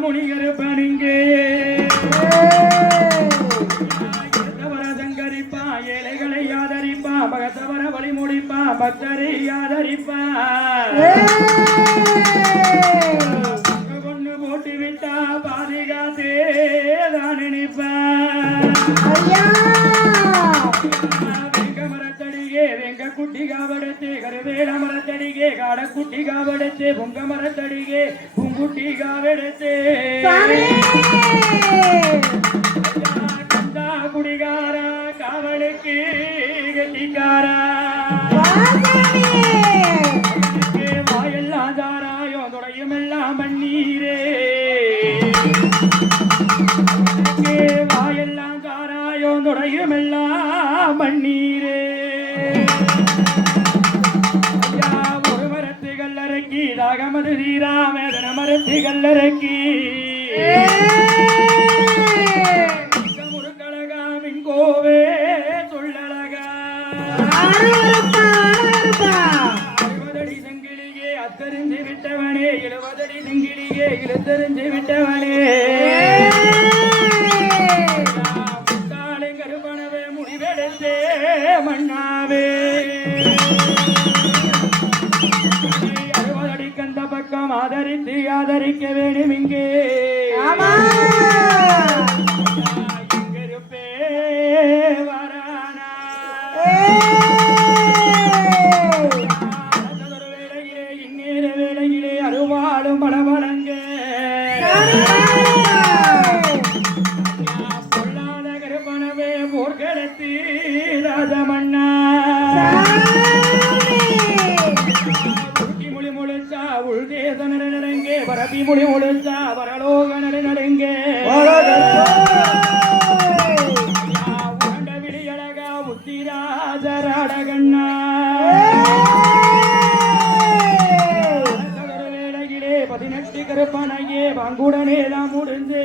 கருப்பனங்கே இருந்தவர சங்கரிப்பா ஏழைகளை ஆதரிப்பா பகத்தவர வழி முடிப்பா பக்தரை ஆதரிப்பா. கொண்டு போட்டு விட்டா பாதுகாத்தே தான் நினைப்பா. குட்டி காவடத்தே கருவேல மரத்தடிகே காட குட்டி காவடத்தே பொங்க மரத்தடிகே பூங்குட்டி காவடத்தே கந்தா குடிகாரா காவலுக்கு கட்டிக்காரா. வாயெல்லாம் தாராயோ துடையுமெல்லாம் மண்ணீரே. அவனுக்கு வாயெல்லாம் தாராயோ ஒரு மரத்து கல்லறக்கி தாகமது தீராமேதன மரத்து கல்லறக்கி சொல்லழகா அறுபதடி செங்கிலியே அத்தறிஞ்சு விட்டவனே எழுபதடி செங்கிலியே இழுத்தறிஞ்சு விட்டவனே. ஆதரிக்க வேண்டும் இங்கே. அருவாளும் பலவலங்க பொல்லாத கருப்பனவே போர்க்களத்து ராஜமன்னா. நடங்கே பரப்பி மொழி முழிச்சா வரலோக நட நடங்கே. உண்ட முத்திராஜராடகண்ணா பதினெட்டு கருப்பனையே பங்குடனே தான் முடிஞ்சே